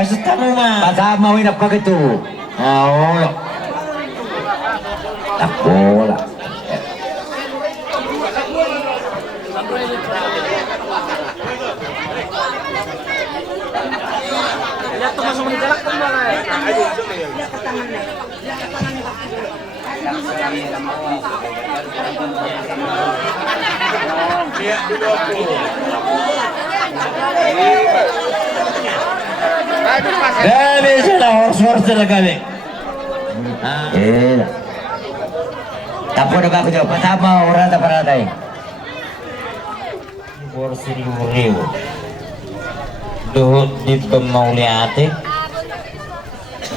Maksud kamu mah? Pasama win apa gitu? Oh, Tak bola. gabi sudah horse sudah gabi. Eh. Tapo na ba ko dyan? Pasama orang tak pernah tayo. Boros ribu-ribu. Doh di pemauliate.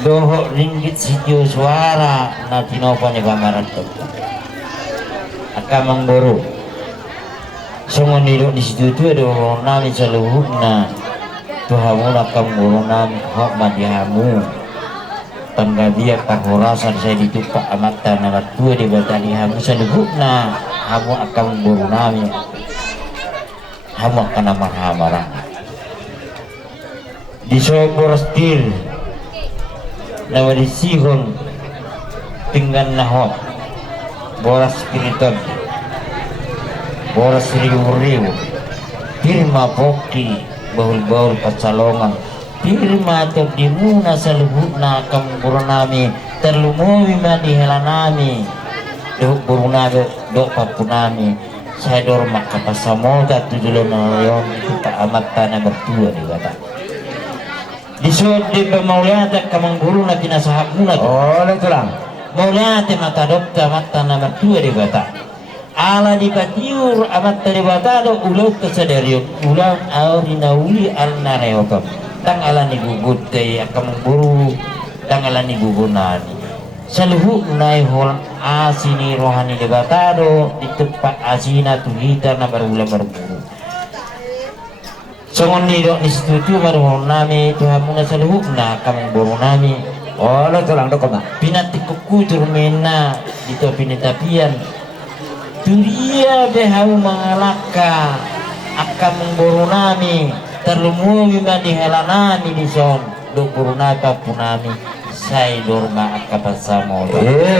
Doh ringgit sitio suara na tinopa ni pamarat to. Akamang boro. Semua nidok di situ itu ada orang nami seluruh na tuhamu nakam boro nami hok madihamu. Penggabian panghorasan saya ditupak amata nomor 2 di batali hamu seluruh na hamu akan boro nami. Hamu akan amarah-amarah. Di sobor stil nama di sihon tinggal nahot boras spiriton boras riu-riu firma poki bahul-bahul pacalongan firma atau dimuna seluhutna kang buronami terlumumi madi helanami doh burunami doh papunami saya dorong maka pasamota tujulon narayon itu tak amat tanah berdua di kata disudi pemauliate kamang guru na kinasahak muna to. Oh, itu lang. Mauliate mata dokta mata nomor 2 di bata. Ala di patiur amat di bata do ulut kesadarion ulang auri nauli al nareotom. Tang ala ni gugut tay kamang guru tang ala ni gugunani. Saluhu nai holang asini rohani di bata do di tempat asina tuhita na berulang berburu. Songon nidok ni situ baru nami Tuhan muna saluhuk na kamang boro nami. Oh, itu lang do ko ma. Pinatikuku turmena dito pinitapian. Turia behau mangalaka akamang boro nami terlumumi madi helanami di son do boro napa punami say dorma akapasamo.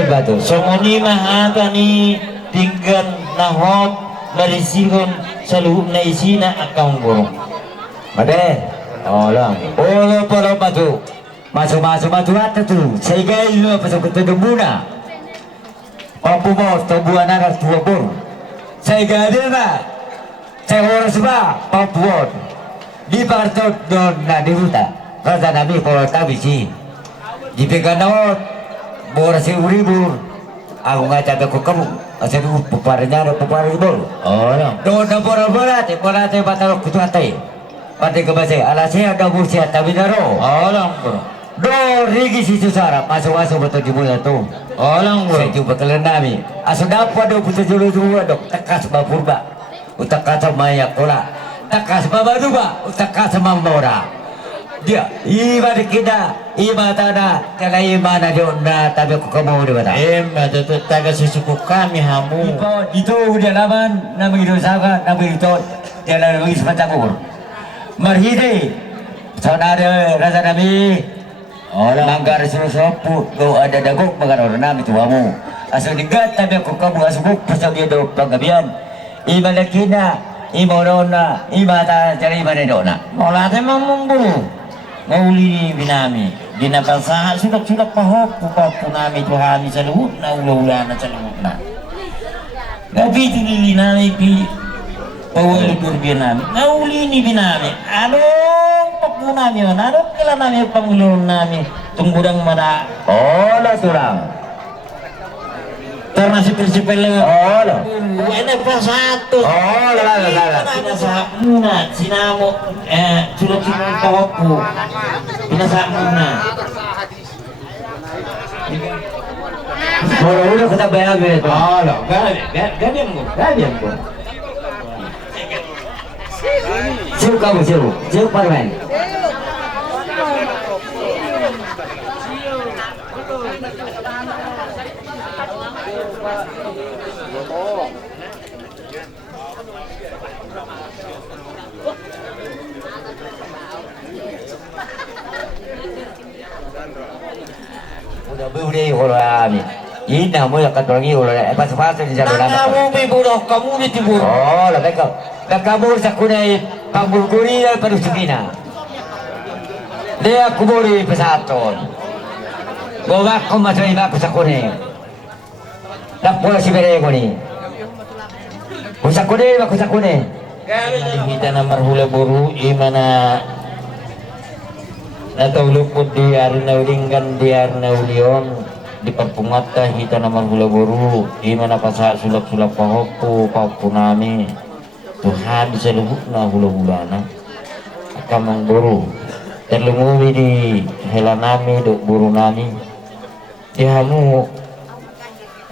Batu. Songon ni mahata ni tinggan nahot marisihon saluhuk na isina akamang boro. Made. Oh, lang. Oh, pala matu. Masuk at tu. Sehingga itu pasok ke muna. Pampu mo tubuhan na tua bor. Sehingga dia na. Saya oras ba pampuon. Di partot don na di huta. Rasa nabi ko tabi si. Di peganot. Bor si uribur. Aku ngajak aku kamu. Asal puparnya bor. Oh, lang. Don na bola te patalo kutuate. Pati kebasi, alasnya ada busia tapi daro. Orang bro. Do rigi si susara masuk betul di mulut tu. Orang bro. Saya cuba kalian nami. Asu dapat do putus julu dua do. Tekas bapurba. Utakas maya kola. Tekas baba duba. Utakas mamora. Dia ibadah kita ibadah karena iman ada onda tapi aku kamu dia bata. Betul taga susuku kami hamu. Itu dia lawan nama itu saga nama itu dia lalu ismatakur. Marhide saudara rasa nami orang manggar suruh sopu do ada dagok magar orang nami tuamu asal digat tapi aku kamu asubuk pasal dia do panggabian ibadah kina imorona imata cari mana dona Olah teh memburu. Ngauli binami. Dina basaha sudah pahop punami Tuhan saluhut na ulah-ulah saluhut na. Ngapi tu dilinami pi pawai binami, ngauli ni binami, adong papunami, adong kala nami pangulong nami, tunggudang mana. Oh, lah surang. Karena sipil-sipil lang. Oh, lah. Ini pa satu. Oh, lah. Pinasa muna, sinamo, sulok sinong pawakku. Pinasa muna. Oh, udah kita bayar gitu. Oh, lah, gabian ko. Siu kamu siu parmen. Udah beli kalau kami. Ini namu yang kata lagi kalau pas di jalan Nang kamu biburoh kamu di tibur. Oh, lah mereka. Kamu sakunai panggul-guri pada sukina. Dia kuburi pesaton. Gowak ko masuk iba ko sakunai. Lapor si bere ko ni. Ko sakunai ba ko sakunai. Kita nomor hula buru imana natulog po di arina ulingkan di arina ulion di perpungata kita nomor hula buru imana pasa sulap-sulap pahopo nami Tuhan bisa lubuk na hula-hulana kamang buru terlumumi di hela nami dok buru nami dihamu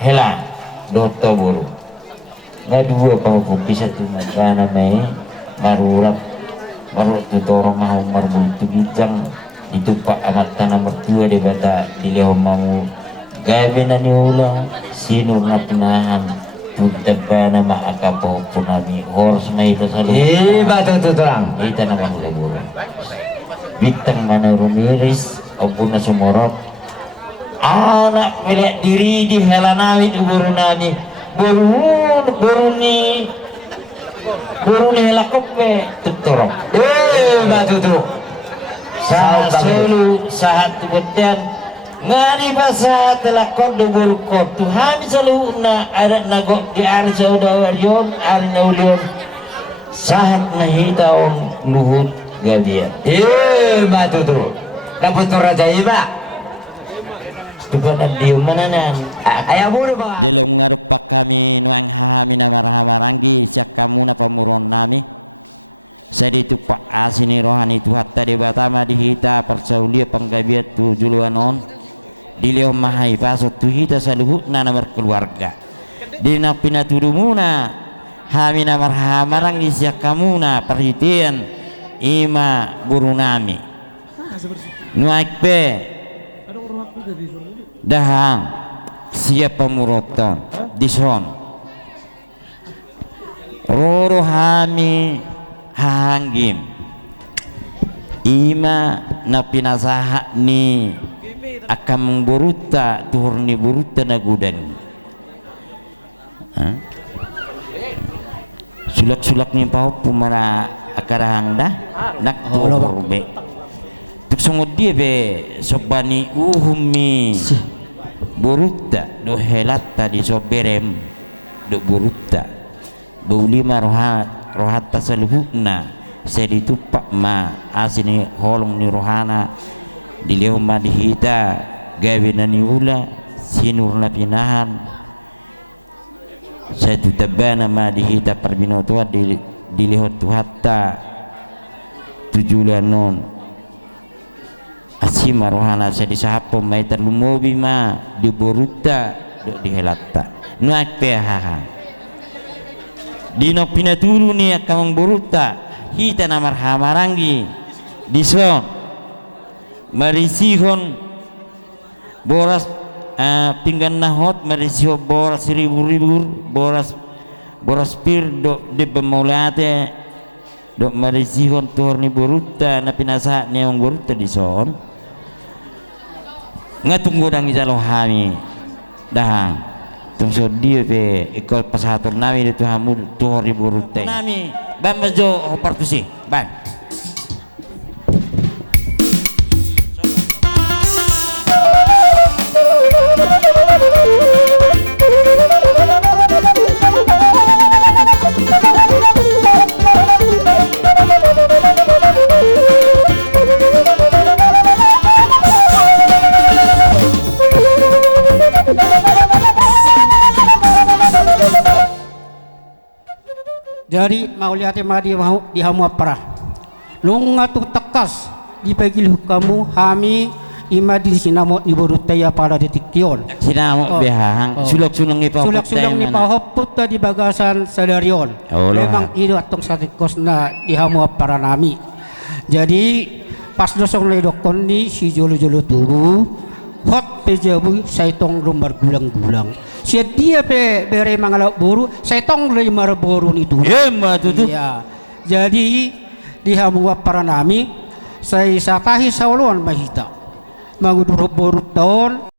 hela doto buru nga dua pahopo bisa tu magana may marurap marurap tu torong mau marbul tu gijang itu pak amat tanah mertua di bata dilihom mau gawe na niula sinur na pinahan tuntaba na maakapaw po nami horse may pasalu Batu tu terang. ita na mahulaburo bitang mana rumiris opo na sumorot anak pilih diri di helanami uburu nami buru ni helakope tutorong Batu tu. sa selu sahat tubetian ngari basa telah kodo burko Tuhan selalu na ada nago di ari saudarion ari naulion sahat nahitaon luhut gadian Batu tu. Dapat tu raja iba. tupanan diyo mananan Ayah buru ba. Dilong ngarupak kami nuang hami na marhamaranggi siyak kamu na pamuron nami sa dito pa asini rohani tu hatta di batama dihita persaulia panggabiat tu juluanon dilio mahai pasot tu hita sa luhut na namar keluarga dina pinatudumuna hami na marhamaranggi siyak kamu na perhitian ima buru nami nuaik pe dahang siap pemurotan dison roro hami hanggim ima na pinasaha ni akan memburuta tuhur ni buruta na gudang sulak-sulak ni pau pumara akarahang dah nak tuhur be sungod dia be sobani uhumi buruta do helata di soberem do buruta baulima rohata saluhukna saya ditupak ma asini holong ni rohana di leoma dihita gawe na niula sinur na pinahan saya tutabana ma dihita perbinotua di lehot tuhatta tujulanon asima rohana sa di sahapo may terlumobi ma di boruta do di helata nuak pehaha dino pinaturu ni akamang boruta hita na marhamaranggi dison marisihon boras pinggan nahot marisiho boras ribu-ribu boras pir do di bemaulate do marisihon tuhor ni boruta na pinasa ni ang boruta dison ngatunggu dang ijalo hami dahang tungso dia be ikol pasatur nami itu hamul tuhor ni boruta nami bambajo opartusi ban Jadi mau lihat di hamu apa? Lunga tu tekas di pagil kamu hami ima di sinamot ni borutaya para detikyon. Sinamot behang sulak-sulak ni pahop. Sulak-sulak ni pahop puta di bagasan sadarion. Memang itu atong satikos na di hamu para nami. Jadi pas dosong le dokon ni si jolo-jolo turu hot pejabu saitong lumbar gulang-gulang. Siya dia pe bere mangalak buru saya tong le mar buru itu ma tutu ya jadi di hamu para nami sa isa tahi sa ulon mahita. Magudurot-burot taon